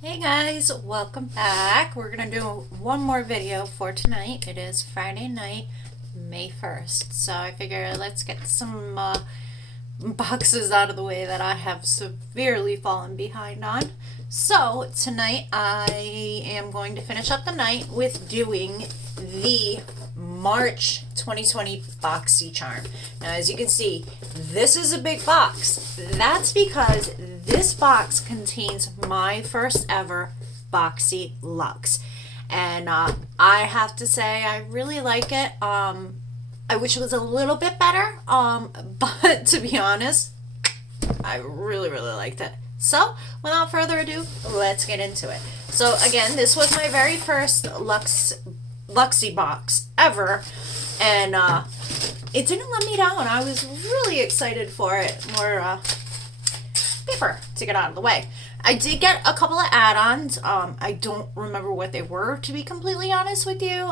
Hey guys, welcome back. We're gonna do one more video for tonight. It is Friday night, May 1st. So I figure let's get some boxes out of the way that I have severely fallen behind on. So tonight I am going to finish up the night with doing the March 2020 BoxyCharm. Now as you can see, this is a big box. That's because this box contains my first ever Boxy Luxe. And I have to say I really like it. I wish it was a little bit better, but to be honest, I really liked it. So, without further ado, let's get into it. So, again, this was my very first Luxie box ever, and it didn't let me down. I was really excited for it. More paper to get out of the way. I did get a couple of add-ons. I don't remember what they were, to be completely honest with you.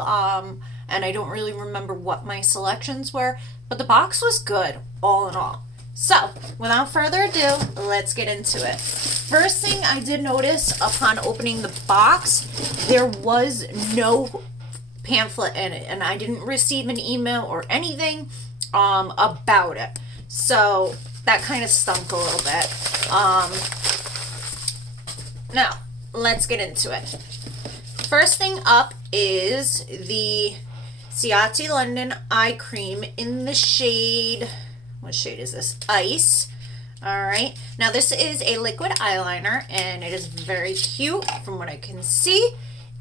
And I don't really remember what my selections were, but the box was good, all in all. So, without further ado, let's get into it. First thing I did notice upon opening the box, there was no pamphlet in it, and I didn't receive an email or anything about it. So, that kind of stunk a little bit. Now, let's get into it. First thing up is the Ciati London Eye Cream in the shade, what shade is this? Ice. Alright, now this is a liquid eyeliner and it is very cute from what I can see.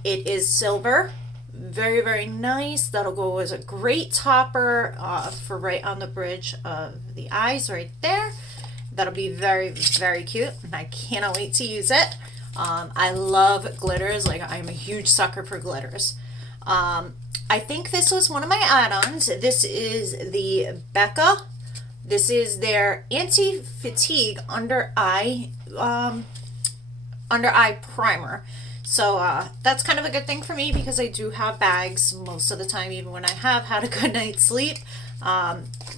It is silver, very nice. That'll go as a great topper for right on the bridge of the eyes right there. That'll be very cute and I cannot wait to use it. I love glitters, like I'm a huge sucker for glitters. I think this was one of my add-ons. This is the Becca. This is their anti-fatigue under eye primer. So that's kind of a good thing for me because I do have bags most of the time, even when I have had a good night's sleep.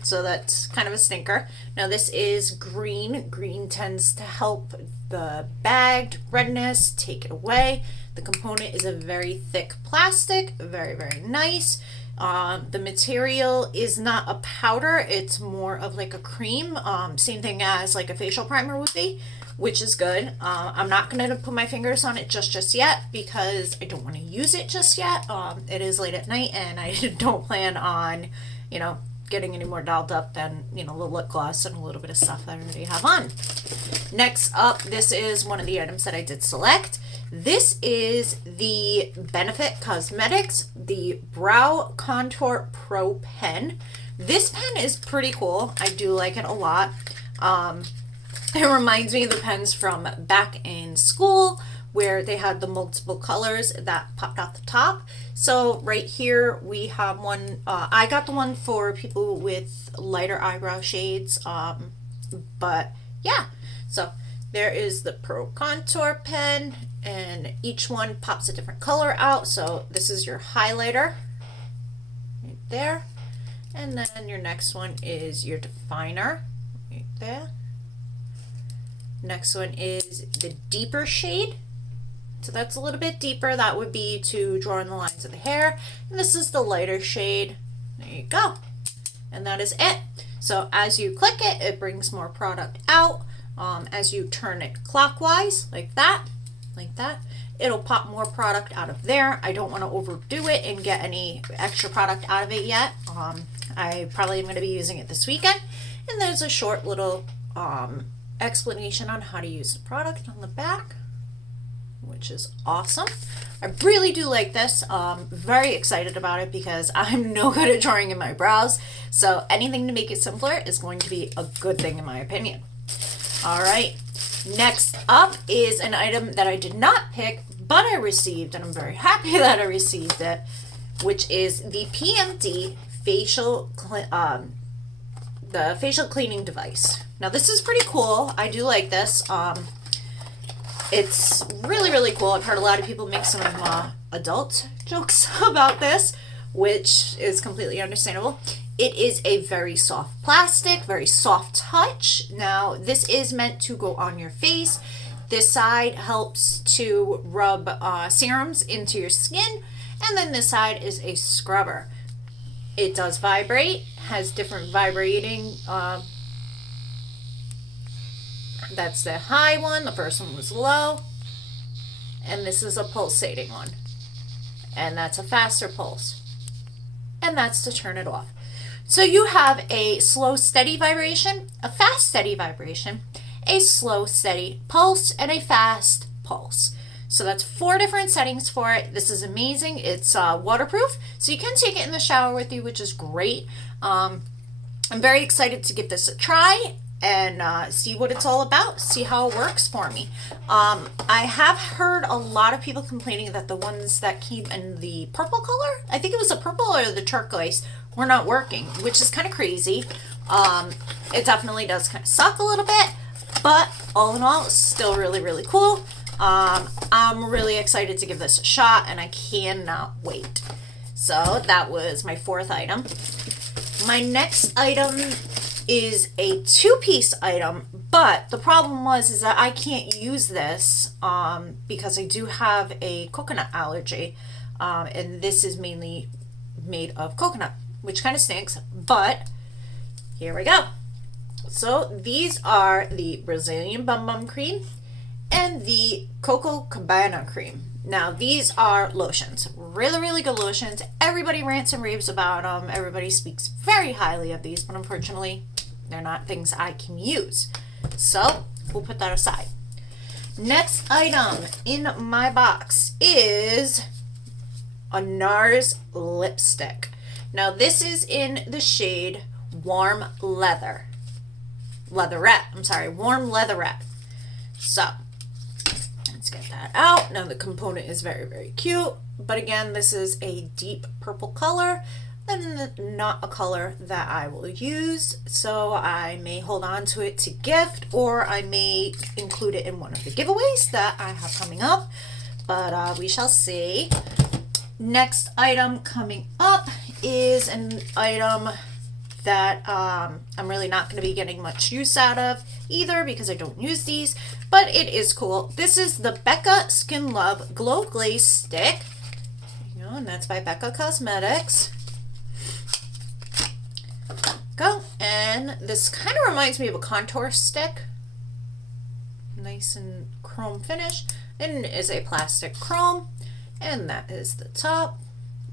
So that's kind of a stinker. Now this is green. Green tends to help the bagged redness, take it away. The component is a very thick plastic, very nice. The material is not a powder, it's more of like a cream. Same thing as like a facial primer would be, which is good. I'm not going to put my fingers on it just yet because I don't want to use it just yet. It is late at night and I don't plan on, getting any more dolled up than, the lip gloss and a little bit of stuff that I already have on. Next up, this is one of the items that I did select. This is the Benefit Cosmetics, the Brow Contour Pro Pen. This pen is pretty cool. I do like it a lot. It reminds me of the pens from back in school where they had the multiple colors that popped off the top. So right here we have one. I got the one for people with lighter eyebrow shades. But yeah, so there is the Pro Contour pen and each one pops a different color out. So this is your highlighter right there. And then your next one is your definer right there. Next one is the deeper shade. So that's a little bit deeper. That would be to draw in the lines of the hair. And this is the lighter shade. There you go. And that is it. So as you click it, it brings more product out. As you turn it clockwise, like that, it'll pop more product out of there. I don't want to overdo it and get any extra product out of it yet. I probably am going to be using it this weekend. And there's a short little explanation on how to use the product on the back, which is awesome. I really do like this. Very excited about it because I'm no good at drawing in my brows. So anything to make it simpler is going to be a good thing in my opinion. All right, next up is an item that I did not pick, but I received, and I'm very happy that I received it, which is the PMD facial cleaning device. Now this is pretty cool. I do like this. It's really cool. I've heard a lot of people make some adult jokes about this, which is completely understandable. It is a very soft plastic, very soft touch. Now, this is meant to go on your face. This side helps to rub serums into your skin, and then this side is a scrubber. It does vibrate, has different vibrating. That's the high one, the first one was low, and this is a pulsating one, and that's a faster pulse, and that's to turn it off. So you have a slow steady vibration, a fast steady vibration, a slow steady pulse, and a fast pulse. So that's 4 different settings for it. This is amazing. It's waterproof, so you can take it in the shower with you, which is great. I'm very excited to give this a try and see what it's all about, see how it works for me. I have heard a lot of people complaining that the ones that came in the purple color, I think it was the purple or the turquoise, were not working, which is kind of crazy. It definitely does kind of suck a little bit, but all in all, it's still really, really cool. I'm really excited to give this a shot, and I cannot wait. So that was my 4th item. My next item is a 2-piece item, but the problem is that I can't use this because I do have a coconut allergy, and this is mainly made of coconut, which kind of stinks, but here we go. So these are the Brazilian Bum Bum Cream and the Coco Cabana Cream. Now these are lotions, really, really good lotions. Everybody rants and raves about them. Everybody speaks very highly of these, but unfortunately, they're not things I can use. So we'll put that aside. Next item in my box is a NARS lipstick. Now this is in the shade Warm Leatherette. Warm Leatherette. So let's get that out. Now the component is very, very cute, but again, this is a deep purple color. And not a color that I will use, so I may hold on to it to gift, or I may include it in one of the giveaways that I have coming up, but we shall see. Next item coming up is an item that I'm really not going to be getting much use out of either because I don't use these, but it is cool. This is the Becca Skin Love Glow Glaze Stick, and that's by Becca Cosmetics. Go, and this kind of reminds me of a contour stick. Nice and chrome finish, and it is a plastic chrome, and that is the top,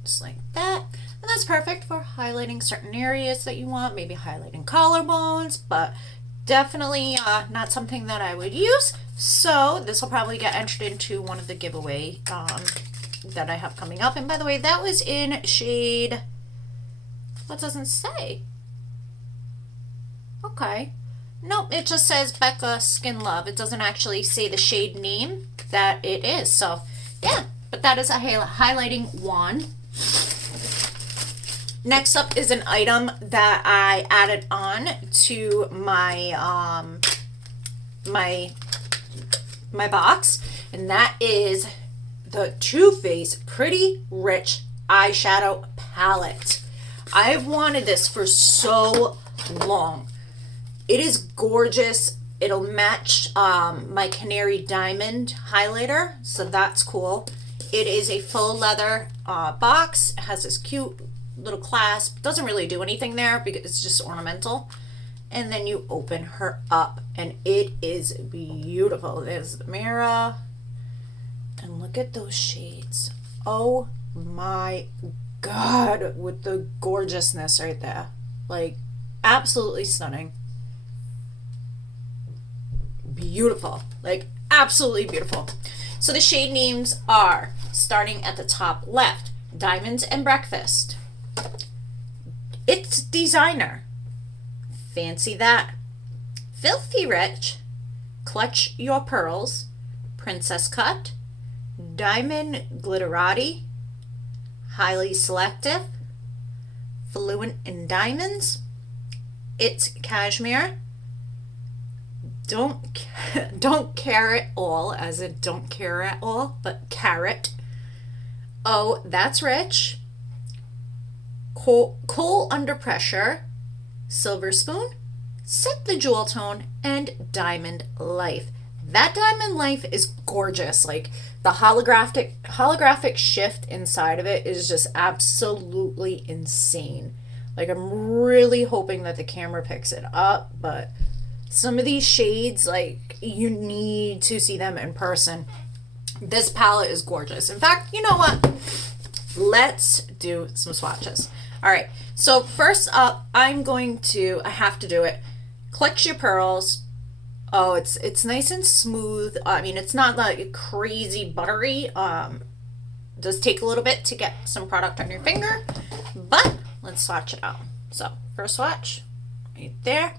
just like that. And that's perfect for highlighting certain areas that you want, maybe highlighting collarbones, but definitely not something that I would use. So this will probably get entered into one of the giveaway that I have coming up. And by the way, that was in shade, what doesn't say? Okay. Nope, it just says Becca Skin Love. It doesn't actually say the shade name that it is. So, yeah, but that is a highlighting wand. Next up is an item that I added on to my my box, and that is the Too Faced Pretty Rich Eyeshadow Palette. I've wanted this for so long. It is gorgeous. It'll match my Canary Diamond highlighter, so that's cool. It is a faux leather box. It has this cute little clasp. Doesn't really do anything there because it's just ornamental. And then you open her up, and it is beautiful. There's the mirror, and look at those shades. Oh my God, with the gorgeousness right there. Like, absolutely stunning. Beautiful, like absolutely beautiful. So the shade names are, starting at the top left, Diamonds and Breakfast, It's Designer, Fancy That, Filthy Rich, Clutch Your Pearls, Princess Cut, Diamond Glitterati, Highly Selective, Fluent in Diamonds, It's Cashmere, Don't Care It All, as in don't care at all, but carrot. Oh, That's Rich. Coal Under Pressure, Silver Spoon, Set the Jewel Tone, and Diamond Life. That Diamond Life is gorgeous. Like the holographic shift inside of it is just absolutely insane. Like I'm really hoping that the camera picks it up, but some of these shades, like you need to see them in person. This palette is gorgeous. In fact, you know what? Let's do some swatches. All right, so first up, I have to do it. Clutch your pearls. Oh, it's nice and smooth. I mean, it's not like crazy buttery. Does take a little bit to get some product on your finger, but let's swatch it out. So first swatch, right there,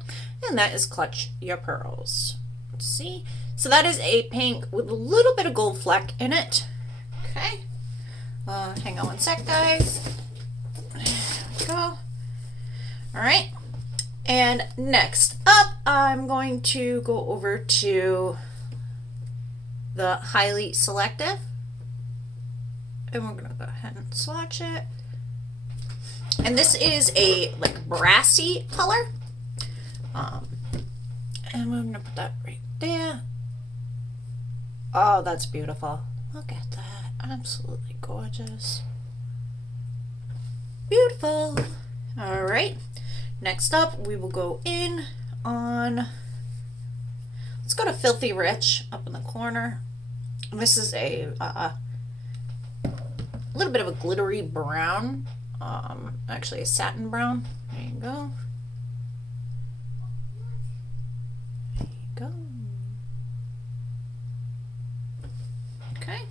and that is Clutch Your Pearls. Let's see. So that is a pink with a little bit of gold fleck in it. Okay. Hang on one sec, guys. There we go. All right. And next up, I'm going to go over to the Highly Selective. And we're going to go ahead and swatch it. And this is a like brassy color. And we're going to put that right there. Oh, that's beautiful. Look at that. Absolutely gorgeous. Beautiful. All right. Next up, we will go in on, let's go to Filthy Rich up in the corner. And this is a little bit of a glittery brown, actually a satin brown. There you go. There you go. Okay.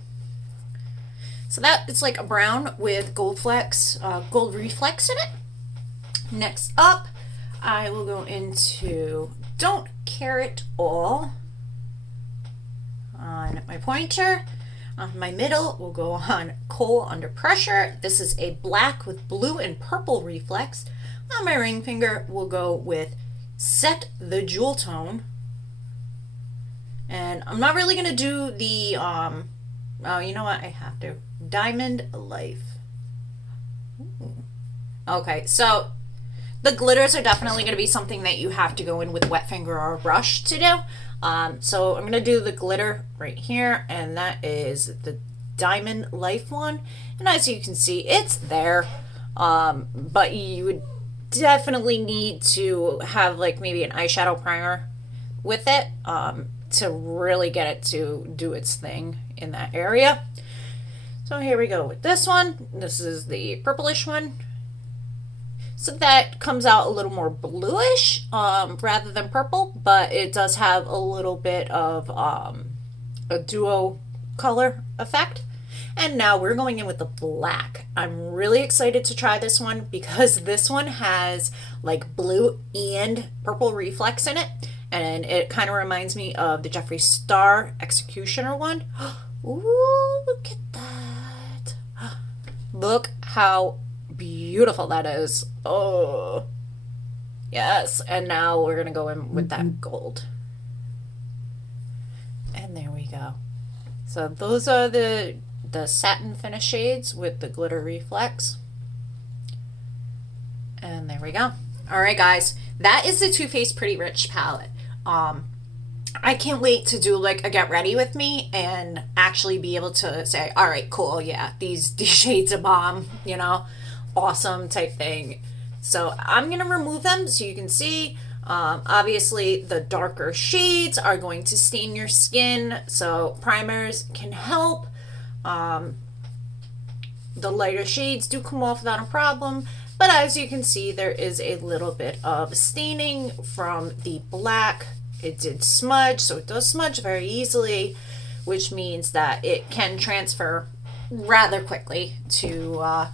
So that it's like a brown with gold reflex in it. Next up, I will go into Don't Care It All on my pointer. On my middle, we'll go on Coal Under Pressure. This is a black with blue and purple reflex. On my ring finger, we'll go with Set the Jewel Tone. And I'm not really going to do the, oh, you know what? I have to. Diamond Life. Ooh. Okay, so the glitters are definitely going to be something that you have to go in with a wet finger or a brush to do. So I'm going to do the glitter right here, and that is the Diamond Life one. And as you can see, it's there, but you would definitely need to have like maybe an eyeshadow primer with it to really get it to do its thing in that area. So here we go with this one. This is the purplish one. So that comes out a little more bluish rather than purple, but it does have a little bit of a duo color effect. And now we're going in with the black. I'm really excited to try this one because this one has like blue and purple reflex in it. And it kind of reminds me of the Jeffree Star Executioner one. Ooh, look at that. Look how beautiful that is. Oh, yes. And now we're going to go in with that gold. And there we go. So those are the satin finish shades with the glitter reflex. And there we go. All right, guys. That is the Too Faced Pretty Rich palette. I can't wait to do like a get ready with me and actually be able to say, all right, cool, yeah, these shades are bomb, you know, awesome type thing. So I'm gonna remove them so you can see. Obviously the darker shades are going to stain your skin, so primers can help. The lighter shades do come off without a problem, but as you can see, there is a little bit of staining from the black. It did smudge, so it does smudge very easily, which means that it can transfer rather quickly to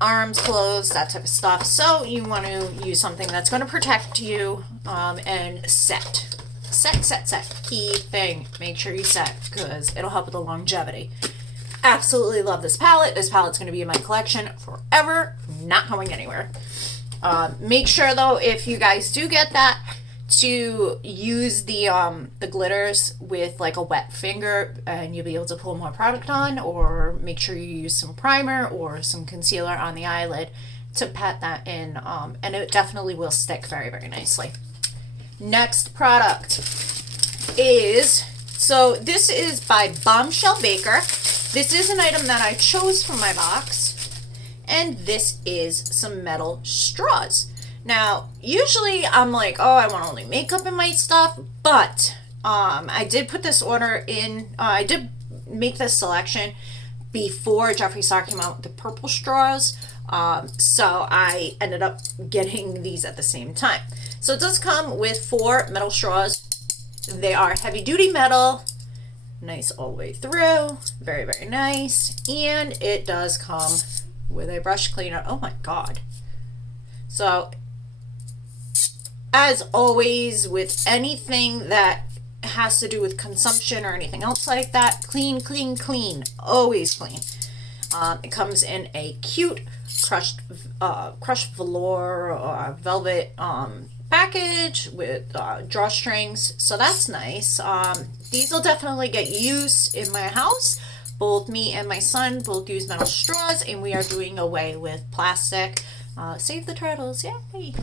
arms, clothes, that type of stuff. So you want to use something that's going to protect you and set. Key thing. Make sure you set because it'll help with the longevity. Absolutely love this palette. This palette's going to be in my collection forever, not going anywhere. Make sure though, if you guys do get that, to use the glitters with like a wet finger, and you'll be able to pull more product on, or make sure you use some primer or some concealer on the eyelid to pat that in, and it definitely will stick very, very nicely. Next product is So this is by Bombshell Baker. This is an item that I chose from my box. And this is some metal straws. Now, usually I'm like, oh, I want only makeup in my stuff, but I did put this order in, I did make this selection before Jeffree Star came out with the purple straws. So I ended up getting these at the same time. So it does come with 4 metal straws. They are heavy duty metal, nice all the way through, very, very nice. And it does come with a brush cleaner. Oh my God. So as always with anything that has to do with consumption or anything else like that, clean, clean, clean, always clean. It comes in a cute crushed velour or velvet package with drawstrings, so that's nice. These will definitely get use in my house. Both me and my son both use metal straws, and we are doing away with plastic. Save the turtles, yay!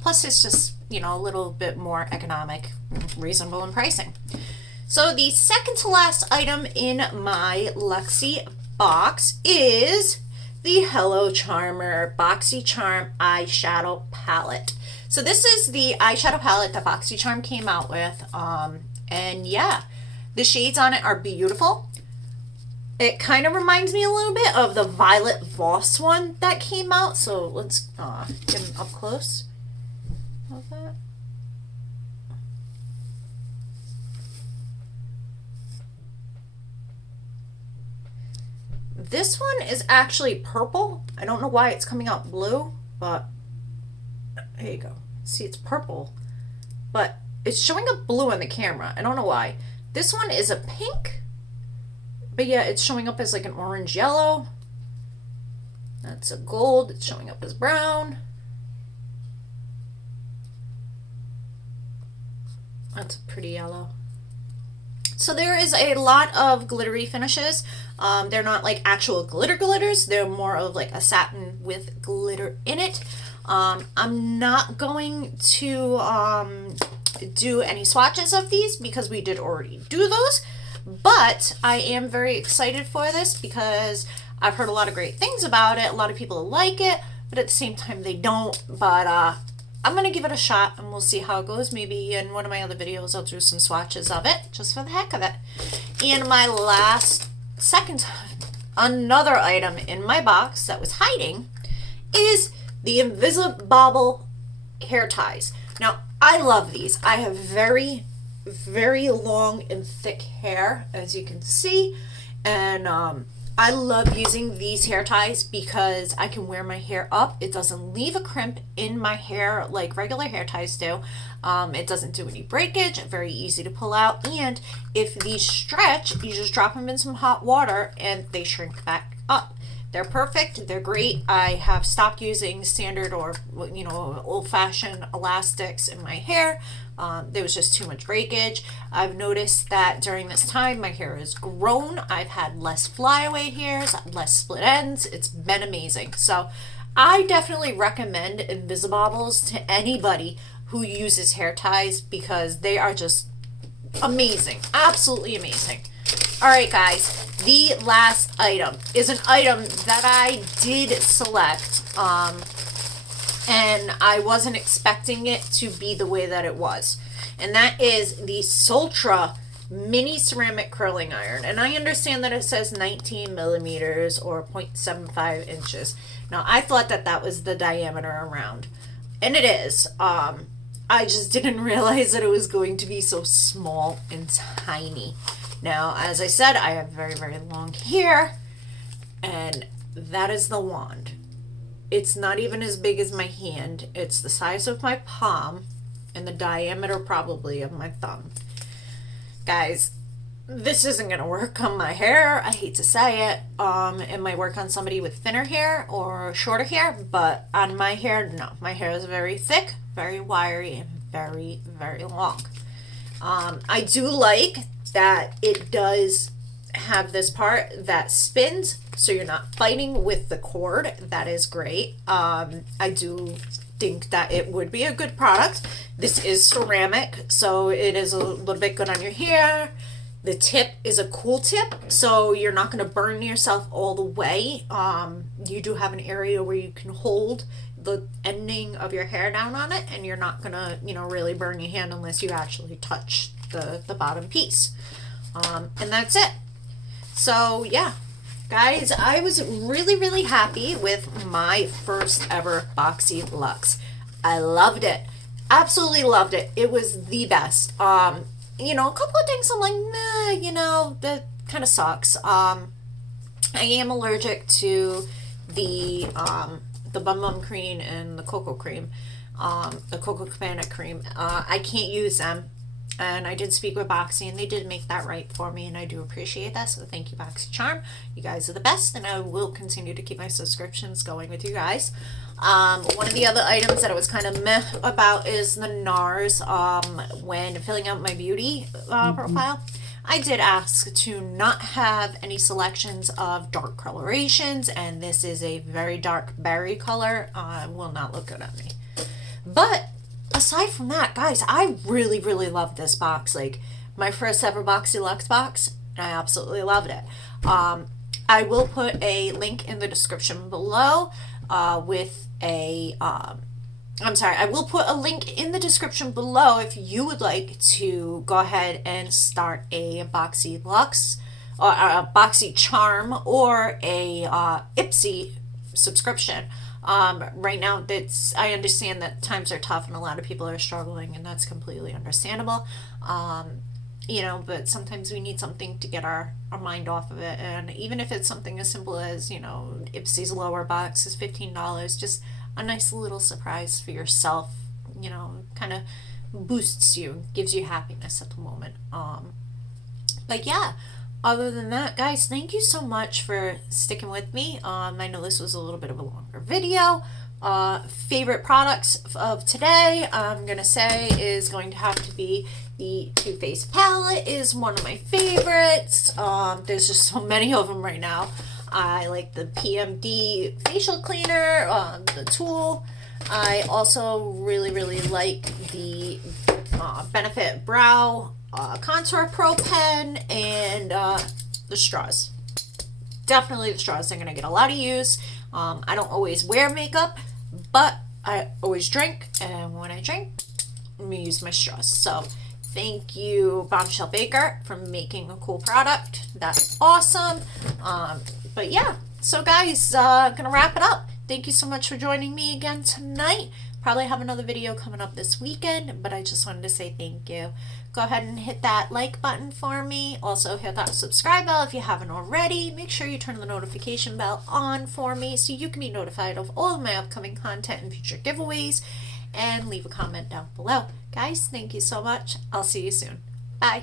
Plus it's just, you know, a little bit more economic, reasonable in pricing. So the second to last item in my Luxe box is the Hello Charmer BoxyCharm eyeshadow palette. So this is the eyeshadow palette that BoxyCharm came out with, and yeah, the shades on it are beautiful. It kind of reminds me a little bit of the Violet Voss one that came out, so let's get them up close. How's that? This one is actually purple. I don't know why it's coming out blue, but there you go. See, it's purple, but it's showing up blue on the camera. I don't know why. This one is a pink, but yeah, it's showing up as like an orange yellow. That's a gold. It's showing up as brown. That's a pretty yellow. So there is a lot of glittery finishes. They're not like actual glitters. They're more of like a satin with glitter in it. I'm not going to do any swatches of these because we did already do those. But I am very excited for this because I've heard a lot of great things about it. A lot of people like it, but at the same time they don't. But I'm going to give it a shot and we'll see how it goes. Maybe in one of my other videos I'll do some swatches of it just for the heck of it. And my last, another item in my box that was hiding is the Invisibobble hair ties. Now, I love these. I have very, very long and thick hair, as you can see. And I love using these hair ties because I can wear my hair up. It doesn't leave a crimp in my hair like regular hair ties do. It doesn't do any breakage, very easy to pull out. And if these stretch, you just drop them in some hot water and they shrink back up. They're perfect. They're great. I have stopped using standard or, you know, old-fashioned elastics in my hair. There was just too much breakage. I've noticed that during this time my hair has grown. I've had less flyaway hairs, less split ends. It's been amazing. So I definitely recommend Invisibobbles to anybody who uses hair ties because they are just amazing. Absolutely amazing. All right, guys, the last item is an item that I did select, and I wasn't expecting it to be the way that it was, and that is the Sultra Mini Ceramic Curling Iron. And I understand that it says 19 millimeters or 0.75 inches. Now, I thought that that was the diameter around, and it is. I just didn't realize that it was going to be so small and tiny. Now, as I said, I have very, very long hair, and that is the wand. It's not even as big as my hand. It's the size of my palm and the diameter probably of my thumb. Guys, this isn't going to work on my hair. I hate to say it. It might work on somebody with thinner hair or shorter hair, but on my hair, no. My hair is very thick, very wiry, and very, very long. I do like that it does have this part that spins so you're not fighting with the cord. That is great. I do think that it would be a good product. This is ceramic, so it is a little bit good on your hair. The tip is a cool tip, so you're not going to burn yourself all the way. You do have an area where you can hold the ending of your hair down on it, and you're not going to, you know, really burn your hand unless you actually touch the bottom piece. And that's it. So yeah, guys, I was really happy with my first ever Boxy Luxe. I loved it. Absolutely loved it. It was the best. You know, a couple of things I'm like, nah, you know, that kind of sucks. I am allergic to the Bum Bum cream and the cocoa cream, the Cocoa Cabana cream. I can't use them. And I did speak with Boxy, and they did make that right for me, and I do appreciate that. So thank you, BoxyCharm. You guys are the best, and I will continue to keep my subscriptions going with you guys. One of the other items that I was kind of meh about is the NARS. When filling out my beauty profile, I did ask to not have any selections of dark colorations, and this is a very dark berry color. Will not look good on me. But aside from that, guys, I really love this box. Like, my first ever Boxy Luxe box, I absolutely loved it. I will put a link in the description below with a I will put a link in the description below if you would like to go ahead and start a Boxy Luxe or a BoxyCharm or a IPSY subscription. Right now, I understand that times are tough and a lot of people are struggling, and that's completely understandable. You know, but sometimes we need something to get our mind off of it. And even if it's something as simple as, you know, IPSY's lower box is $15, just a nice little surprise for yourself, you know, kind of boosts you, gives you happiness at the moment. But yeah, other than that, guys, thank you so much for sticking with me. I know this was a little bit of a longer video. Favorite products of today, I'm going to say, is going to have to be the Too Faced palette. Is one of my favorites. There's just so many of them right now. I like the PMD facial cleaner, the tool. I also really like the Benefit Brow Contour Pro Pen, and the straws. Definitely the straws. They're going to get a lot of use. I don't always wear makeup, but I always drink, and when I drink, I'm going to use my straws. So thank you, Bombshell Baker, for making a cool product. That's awesome. But yeah, so guys, gonna wrap it up. Thank you so much for joining me again tonight. Probably have another video coming up this weekend, but I just wanted to say thank you. Go ahead and hit that like button for me. Also hit that subscribe bell if you haven't already. Make sure you turn the notification bell on for me so you can be notified of all of my upcoming content and future giveaways. And leave a comment down below. Guys, thank you so much. I'll see you soon. Bye.